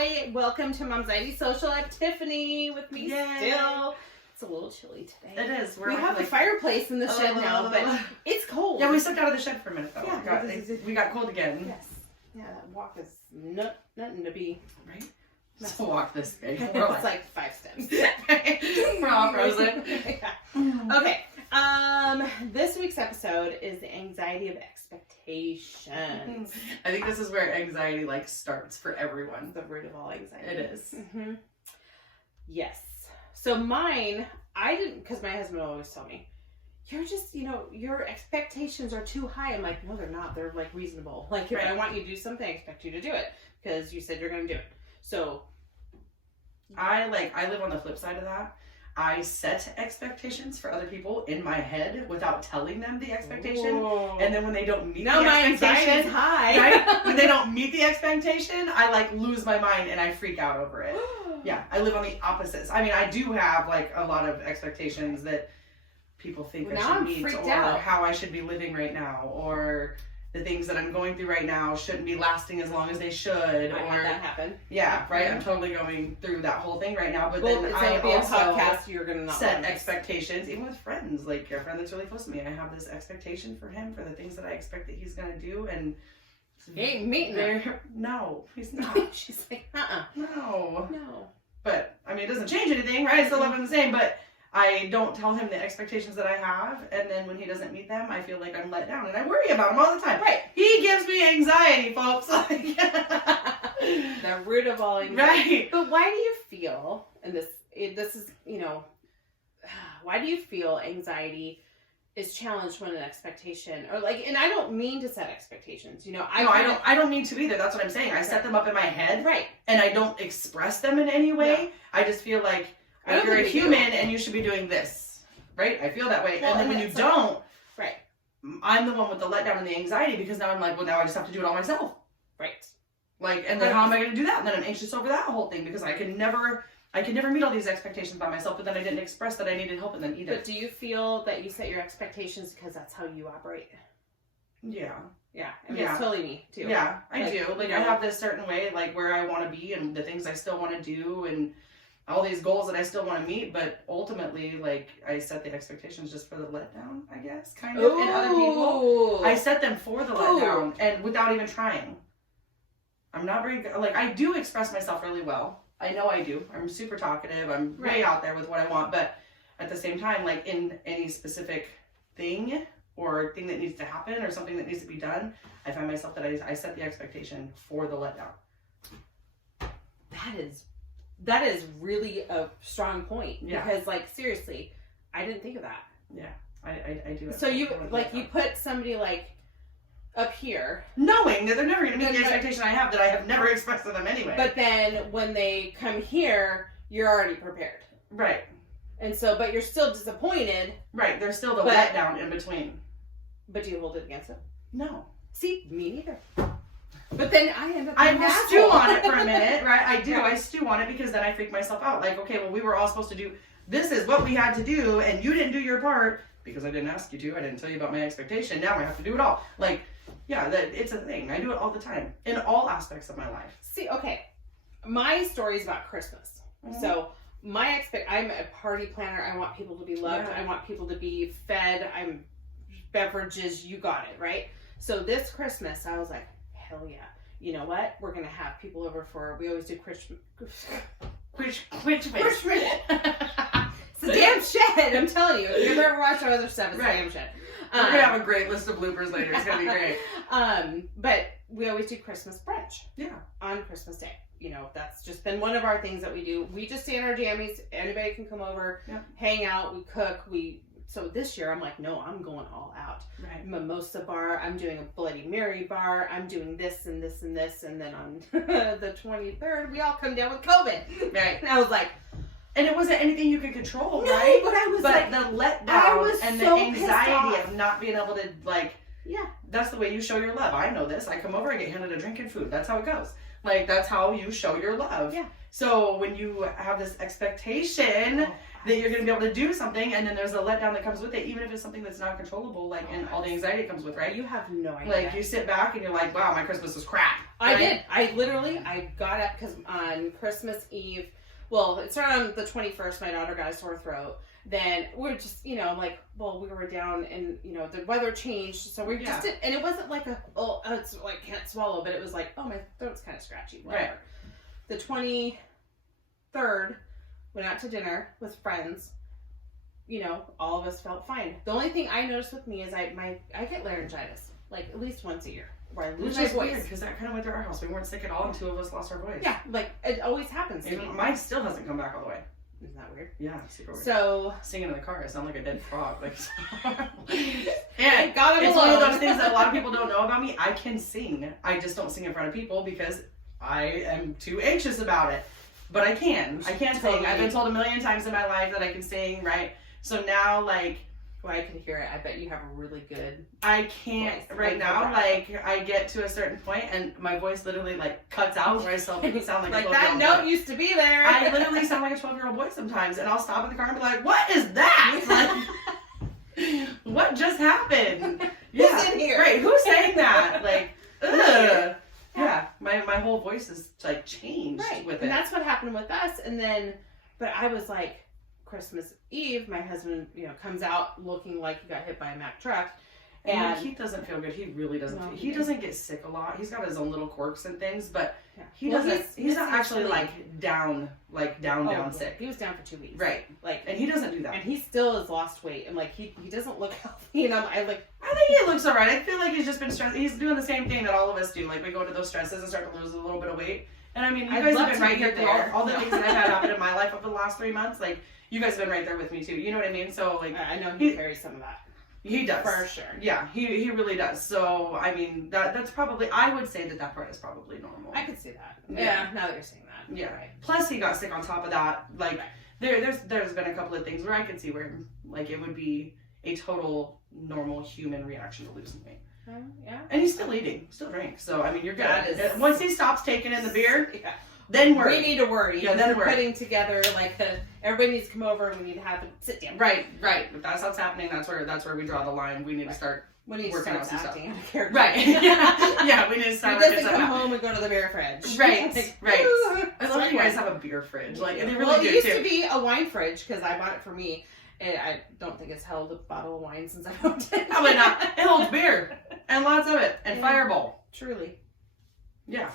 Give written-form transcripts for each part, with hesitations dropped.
Hi, welcome to Momxiety Social. I have Tiffany with me still. It's a little chilly today. It is. We have the fireplace in the shed now, but it's cold. Yeah, we stepped out of the shed for a minute though. Yeah, we got cold again. Yes. Yeah, that walk is nothing to be. Right? So walk this big. It's like 5 steps. We're all frozen. Yeah. Okay. This week's episode is the anxiety of expectations. I think this is where anxiety starts for everyone. The root of all anxiety. It is. Mm-hmm. Yes. So mine, I didn't, because my husband would always tell me, you're just, your expectations are too high. I'm like, no, they're not. They're reasonable. If I want you to do something, I expect you to do it because you said you're going to do it. So I live on the flip side of that. I set expectations for other people in my head without telling them the expectation. Whoa. And then when they don't meet the my expectation, anxiety's high. Right? When they don't meet the expectation, I lose my mind and I freak out over it. Yeah, I live on the opposites. I mean, I do have a lot of expectations that people think I should meet, or how I should be living right now, or the things that I'm going through right now shouldn't be lasting as long as they should. I had that happen. Yeah, right. Yeah. I'm totally going through that whole thing right now. But then I also podcast, you're gonna not set expectations, even with friends. Like your friend that's really close to me, I have this expectation for him for the things that I expect that he's gonna do, and he ain't meeting her. No, he's not. She's like, no. But I mean, it doesn't change anything, right? I still love him the same, but I don't tell him the expectations that I have, and then when he doesn't meet them, I feel like I'm let down, and I worry about him all the time. Right. He gives me anxiety, folks. The root of all anxiety. Right. But why do you feel, and this is, why do you feel anxiety is challenged when an expectation, or and I don't mean to set expectations, I don't mean to either. That's what I'm saying. I set them up in my head. Right. And I don't express them in any way. No. I just feel like you're a human and you should be doing this, right? I feel that way. Well, and then when you don't, right, I'm the one with the letdown and the anxiety because now I'm like, well, now I just have to do it all myself. Right. And then how am I going to do that? And then I'm anxious over that whole thing because I can never meet all these expectations by myself, but then I didn't express that I needed help in them either. But do you feel that you set your expectations because that's how you operate? Yeah. Yeah. I mean, it's totally me too. Yeah, I do. I have this certain way, where I want to be and the things I still want to do and all these goals that I still want to meet, but ultimately, I set the expectations just for the letdown, I guess, kind of, in other people. I set them for the letdown, and without even trying. I'm not very good. I do express myself really well. I know I do. I'm super talkative. I'm way out there with what I want, but at the same time, in any specific thing or thing that needs to happen or something that needs to be done, I find myself that I set the expectation for the letdown. That is really a strong point. Yeah. Because seriously, I didn't think of that. Yeah. I do it. So you put somebody up here, knowing that they're never going to meet the expectation I have that I have never expressed to them anyway. But then when they come here, you're already prepared. Right. And so, but you're still disappointed. Right. There's still the letdown in between. But do you hold it against them? No. See, me neither. But then I end up I will stew on it for a minute, right? I do. I stew on it because then I freak myself out. Okay, well, we were all supposed to do, this is what we had to do, and you didn't do your part because I didn't ask you to. I didn't tell you about my expectation. Now I have to do it all. It's a thing. I do it all the time in all aspects of my life. See, okay. My story is about Christmas. Mm-hmm. So I'm a party planner. I want people to be loved. Yeah. I want people to be fed. I'm beverages. You got it, right? So this Christmas, I was like, hell yeah. You know what? We're going to have people over we always do Christmas. Christmas. It's a damn shed, I'm telling you. If you've ever watched our other stuff, it's a damn shed. We're going to have a great list of bloopers later. It's going to be great. But we always do Christmas brunch. Yeah. On Christmas Day. That's just been one of our things that we do. We just stay in our jammies. Anybody can come over, hang out, we cook, So this year, I'm like, no, I'm going all out. Right. Mimosa bar. I'm doing a Bloody Mary bar. I'm doing this and this and this. And then on the 23rd, we all come down with COVID. Right. And I was like... And it wasn't anything you could control, no, right? But I was the letdown and the anxiety of not being able to, yeah. That's the way you show your love. I know this. I come over, I get handed a drink and food. That's how it goes. That's how you show your love. Yeah. So when you have this expectation that you're going to be able to do something, and then there's a letdown that comes with it, even if it's something that's not controllable, and all the anxiety comes with, right? You have no idea. You sit back and you're like, wow, my Christmas was crap. I did. I got up because on Christmas Eve, well, it started on the 21st, my daughter got a sore throat. Then we're just, we were down and, the weather changed. So we just did, and it wasn't like it's like can't swallow, but it was like, oh, my throat's kind of scratchy, whatever. Right. The 23rd, went out to dinner with friends. All of us felt fine. The only thing I noticed with me is I get laryngitis, like at least once a year, where I lose my voice. Because that kind of went through our house. We weren't sick at all, and 2 of us lost our voice. Yeah, like it always happens to me. Mine still hasn't come back all the way. Isn't that weird? Yeah, super weird. So singing in the car, I sound like a dead frog. Like, and God, it's one of those things that a lot of people don't know about me. I can sing. I just don't sing in front of people because I am too anxious about it. But I can. I can sing. I've been told a million times in my life that I can sing, right? So now, like, well, I can hear it. I bet you have a really good. I can't right now. Like, I get to a certain point, and my voice literally like cuts out where I still sound like a 12-year-old that note boy. used to be there. I literally sound like a 12-year-old boy sometimes, and I'll stop in the car and be like, "What is that? Like, what just happened? Who's in here? Right? Who's saying that? Like, ugh." Yeah, my whole voice is like changed with it. And that's what happened with us. And then, but I was like, Christmas Eve, my husband, comes out looking like he got hit by a Mack truck. And he doesn't feel good. He really doesn't. No, he doesn't get sick a lot. He's got his own little quirks and things, but he doesn't. He's not actually down sick. He was down for 2 weeks. Right. And he doesn't do that. And he still has lost weight. And he doesn't look healthy. I think he looks all right. I feel like he's just been stressed. He's doing the same thing that all of us do. Like, we go into those stresses and start to lose a little bit of weight. And I mean, you guys have been right here through all the things that I've had happen in my life over the last 3 months. Like, you guys have been right there with me too. You know what I mean? So like, I know he carries some of that. He does. For sure. Yeah, he really does. So I mean, that's probably, I would say that part is probably normal. I could see that. Yeah. Now that you're saying that. Yeah. Right. Plus he got sick on top of that. Like there's been a couple of things where I can see where like it would be a total normal human reaction to losing weight. Yeah. And he's still eating, still drinks. So I mean, you're good. Once he stops taking in the beer. Yeah. Then we need to worry. Yeah, then we're putting together everybody needs to come over and we need to have a sit down. Right. If that's what's happening, that's where we draw the line. We need to start working out some stuff. Right. Yeah, we need to start working something out. Home and go to the beer fridge. Right. I love how you guys have a beer fridge. Like, and they really do it used too. to be a wine fridge because I bought it for me. And I don't think it's held a bottle of wine since I owned it. Probably not. It holds beer and lots of it and Fireball. Truly. Yeah.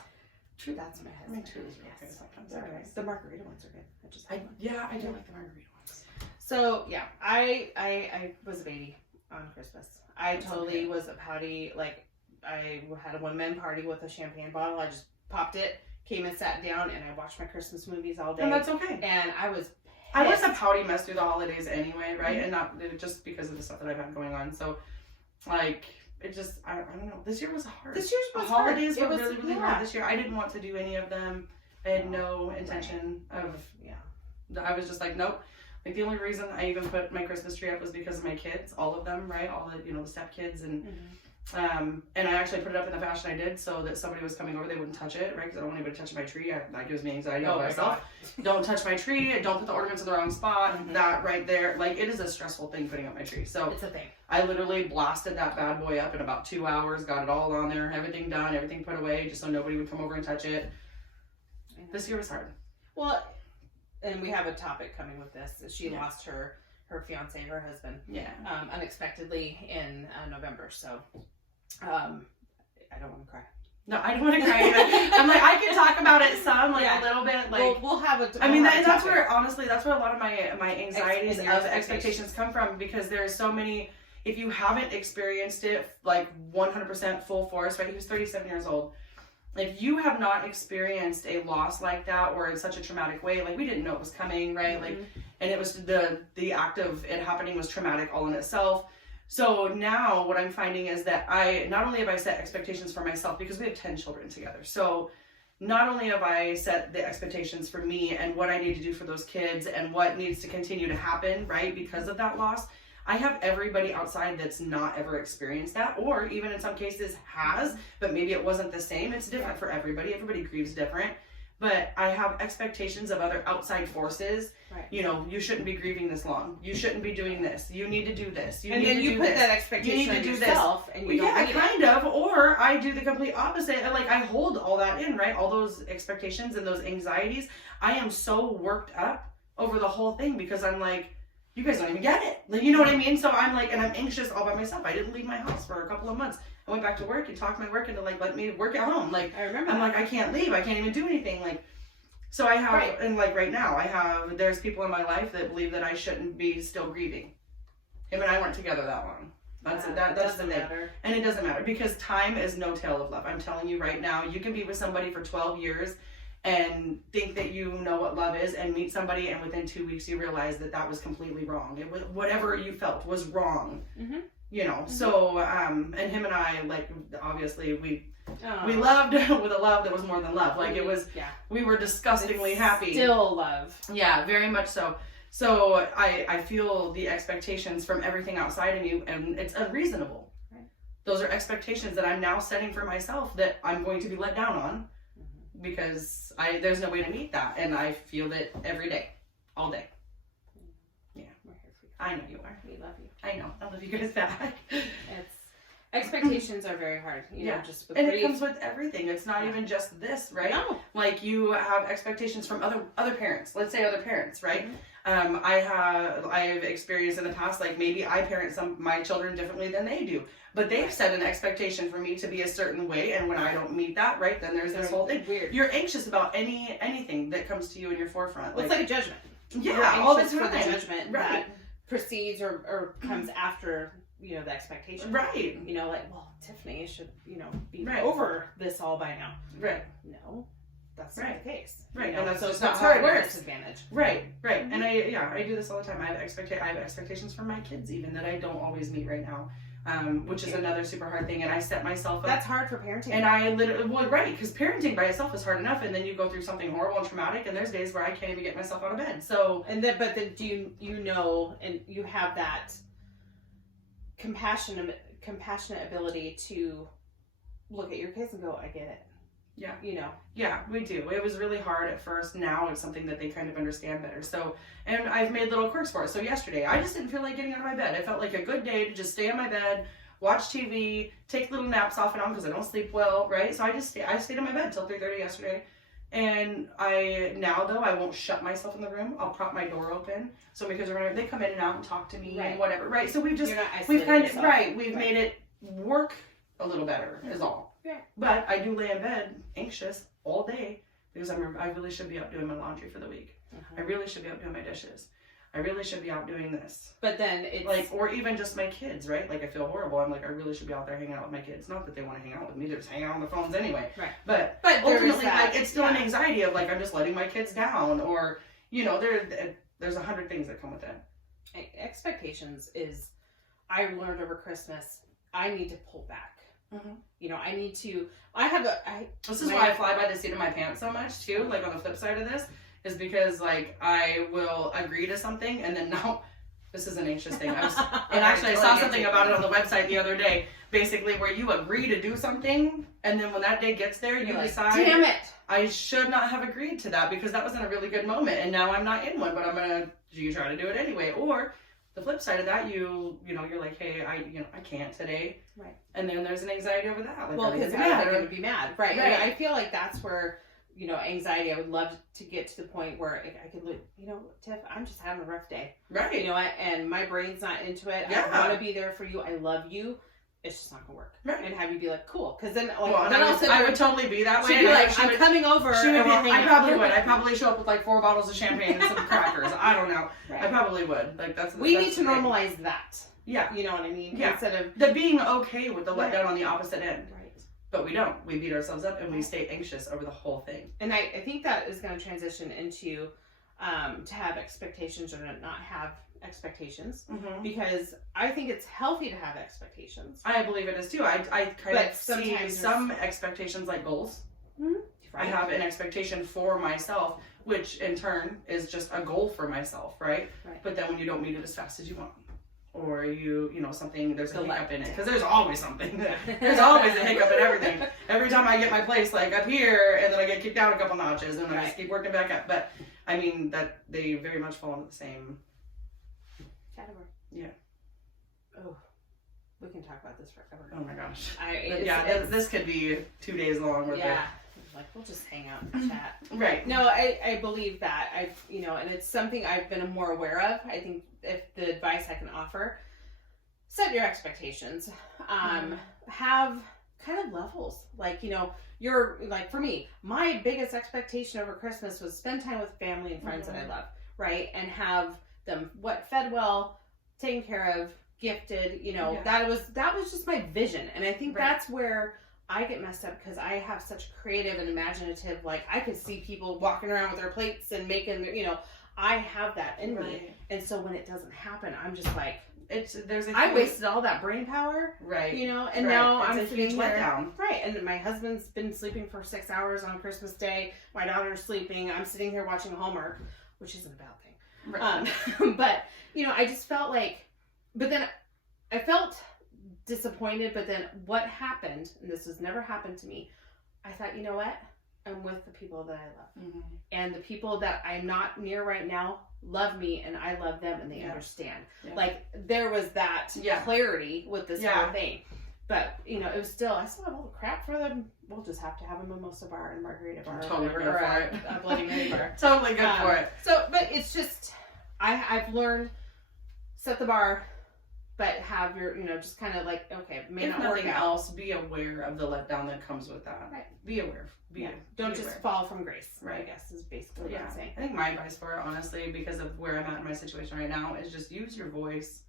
True, that's my husband. I mean, Truly's really good sometimes. They're nice. The margarita ones are good. I do like the margarita ones. So yeah, I was a baby on Christmas. I totally was a pouty. Like, I had a one-man party with a champagne bottle. I just popped it, came and sat down, and I watched my Christmas movies all day. And that's okay. And I was a pouty mess through the holidays anyway, right? Mm-hmm. And not just because of the stuff that I've had going on. So, like, it just, I don't know. This year was hard. This year's was hard. Holidays were really, really hard this year. I didn't want to do any of them. I had no intention of, I was just like, nope. Like, the only reason I even put my Christmas tree up was because of my kids, all of them, right? All the, the step kids and, and I actually put it up in the fashion I did so that somebody was coming over, they wouldn't touch it, right? Because I don't want anybody touching my tree. That gives me anxiety all by myself. Don't touch my tree. Don't put the ornaments in the wrong spot. Mm-hmm. That right there, like, it is a stressful thing putting up my tree. So it's a thing. I literally blasted that bad boy up in about 2 hours, got it all on there, everything done, everything put away, just so nobody would come over and touch it. This year was hard. Well, and we have a topic coming with this. She lost her fiance, her husband, unexpectedly in November. So, I don't want to cry. No, I don't want to cry either. I'm like, I can talk about it some, like a little bit. Like, we'll have a. I mean, that's where, honestly, that's where a lot of my anxieties of expectations come from, because there's so many. If you haven't experienced it like 100% full force, right? He was 37 years old. If you have not experienced a loss like that, or in such a traumatic way, like, we didn't know it was coming, right? Mm-hmm. Like, and it was the act of it happening was traumatic all in itself. So now what I'm finding is that not only have I set expectations for myself, because we have 10 children together. So not only have I set the expectations for me and what I need to do for those kids and what needs to continue to happen, right? Because of that loss, I have everybody outside that's not ever experienced that, or even in some cases has, but maybe it wasn't the same. It's different for everybody. Everybody grieves different. but I have expectations of other outside forces. Right. You know, you shouldn't be grieving this long. You shouldn't be doing this. You need to do this. And then you put that expectation on yourself, and you don't need kind of. Or I do the complete opposite. Like, I hold all that in, right? All those expectations and those anxieties. I am so worked up over the whole thing because I'm like, you guys don't even get it. Like, you know what I mean? So I'm like, and I'm anxious all by myself. I didn't leave my house for a couple of months. I went back to work and talked my work into like, let me work at home. Like, I remember I'm like, I can't leave. I can't even do anything. Like, so I have, and like right now, there's people in my life that believe that I shouldn't be still grieving. Him and I weren't together that long. That's the thing. And it doesn't matter because time is no tale of love. I'm telling you right now, you can be with somebody for 12 years and think that you know what love is and meet somebody and within 2 weeks you realize that that was completely wrong. It was, whatever you felt was wrong. Mm-hmm. You know, so, and him and I, like, obviously we loved with a love that was more than love. Like, it was, we were disgustingly happy. Still love. Yeah, very much so. So I feel the expectations from everything outside of you, and it's unreasonable. Right. Those are expectations that I'm now setting for myself that I'm going to be let down on because there's no way to meet that. And I feel it every day, all day. Yeah. We're here for you. I know you are. We love you. I know. I love you guys back. Expectations are very hard. You know, just with and it comes with everything. It's not even just this, right? No. Like, you have expectations from other parents. Let's say other parents, right? Mm-hmm. I've experienced in the past, like, maybe I parent my children differently than they do. But they've set an expectation for me to be a certain way, and when I don't meet that, right, then there's this whole thing. Weird. You're anxious about anything that comes to you in your forefront. Well, it's like a judgment. Yeah, all the time. For the judgment that precedes or comes after, you know, the expectation. Right. You know, like, well, Tiffany should, you know, be over this all by now. Right. No, that's not the case. Right. You know? And that's so just it's not how it works. Disadvantage. Right. Right. Mm-hmm. And I do this all the time. I have expectations from my kids even that I don't always meet right now. Which is another super hard thing, and I set myself up. That's hard for parenting. And I literally, because parenting by itself is hard enough, and then you go through something horrible and traumatic, and there's days where I can't even get myself out of bed. So, but then do you know, and you have that compassionate ability to look at your kids and go, I get it. Yeah. You know. Yeah, we do. It was really hard at first. Now it's something that they kind of understand better. So, and I've made little quirks for it. So yesterday, I just didn't feel like getting out of my bed. It felt like a good day to just stay in my bed, watch TV, take little naps off and on because I don't sleep well, right? So I stayed in my bed till 3:30 yesterday. And now I won't shut myself in the room. I'll prop my door open. So because they come in and out and talk to me and whatever, right? So we've kind of, made it work a little better is all. Yeah. But I do lay in bed anxious all day because I really should be out doing my laundry for the week. I really should be out doing my dishes. I really should be out doing this. But then it's like, or even just my kids, right? Like, I feel horrible. I'm like, I really should be out there hanging out with my kids. Not that they want to hang out with me, they're just hanging out on the phones anyway. Right. But ultimately, like, it's still an anxiety of like, I'm just letting my kids down, or, you know, there's 100 things that come with that. Expectations is, I learned over Christmas, I need to pull back. Mm-hmm. You know, this is why I fly by the seat of my pants so much too. Like, on the flip side of this is because, like, I will agree to something and then no, this is an anxious thing. I saw something about it on the website the other day, basically where you agree to do something and then when that day gets there, you decide, damn it, I should not have agreed to that because that wasn't a really good moment and now I'm not in one, but you try to do it anyway. Or the flip side of that, you're like, hey, I can't today. Right. And then there's an anxiety over that. Like, well, because I'm going to be mad. Right. Right. I feel like that's where, you know, anxiety, I would love to get to the point where I could, you know, Tiff, I'm just having a rough day. Right. You know, and my brain's not into it. Yeah. I want to be there for you. I love you. It's just not going to work. Right. And have you be like, cool. Because then, I would totally be that way. She'd be like, I'm coming over. I probably would. I'd probably show up with like 4 bottles of champagne and some crackers. I don't know. Right. I probably would. Like, we need to normalize that. Yeah. You know what I mean? Yeah. Instead of the being okay with the letdown on the opposite end. Right. But we don't. We beat ourselves up and we stay anxious over the whole thing. And I think that is going to transition into to have expectations or not have expectations, because I think it's healthy to have expectations. I believe it is too. I kind of see some expectations like goals. Mm-hmm. Right. I have an expectation for myself, which in turn is just a goal for myself, right? But then when you don't meet it as fast as you want, or you know, something, there's a The hiccup in it. letdown. Because there's always something. There's always a hiccup in everything. Every time I get my place like up here, and then I get kicked down a couple notches, and I just keep working back up. But I mean, that they very much fall into the same category. Yeah. Oh, we can talk about this forever. Oh my gosh. It's, this could be 2 days long with it. Like, we'll just hang out and chat. Right. No, I believe that. You know, and it's something I've been more aware of. I think if the advice I can offer, set your expectations. Have kind of levels. Like, you know, you're like, for me, my biggest expectation over Christmas was spend time with family and friends that I love, right? And have them fed well, taken care of, gifted, you know, that was just my vision. And I think that's where I get messed up, because I have such creative and imaginative, like, I could see people walking around with their plates and making, you know, I have that in me. And so when it doesn't happen, I'm just like, I wasted all that brain power. Right. You know, and now I'm sitting there. Letdown. Right. And my husband's been sleeping for 6 hours on Christmas Day. My daughter's sleeping. I'm sitting here watching Hallmark, which isn't a bad thing. Right. But, you know, I just felt like, but then I felt disappointed, but then what happened, and this has never happened to me, I thought, you know what? I'm with the people that I love. And the people that I'm not near right now love me, and I love them, and they understand. Like, there was that clarity with this whole thing. But, you know, it was still, I still have all the crap for them. We'll just have to have a mimosa bar and margarita bar. Totally good for it. A Bloody Mary bar. Totally good for it. So, but it's just, I've learned, set the bar, but have your, you know, just kind of like, okay, it may if not nothing work out. else, be aware of the letdown that comes with that. Right. Be aware. Don't just fall from grace. Right. I guess is basically what I'm saying. I think my advice for it, honestly, because of where I'm at in my situation right now, is just use your voice.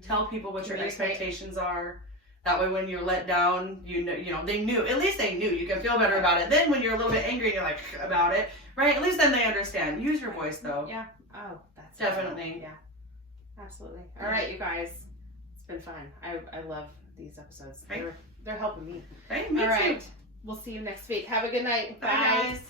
Tell people what your expectations are. That way, when you're let down, you know, they knew. At least they knew. You can feel better about it. Then, when you're a little bit angry, and you're like about it, right? At least then they understand. Use your voice, though. Yeah. Oh, that's definitely. Yeah. Absolutely. All right, you guys. It's been fun. I love these episodes. Right. They're helping me. Right. Me All too. right. We'll see you next week. Have a good night. Bye guys.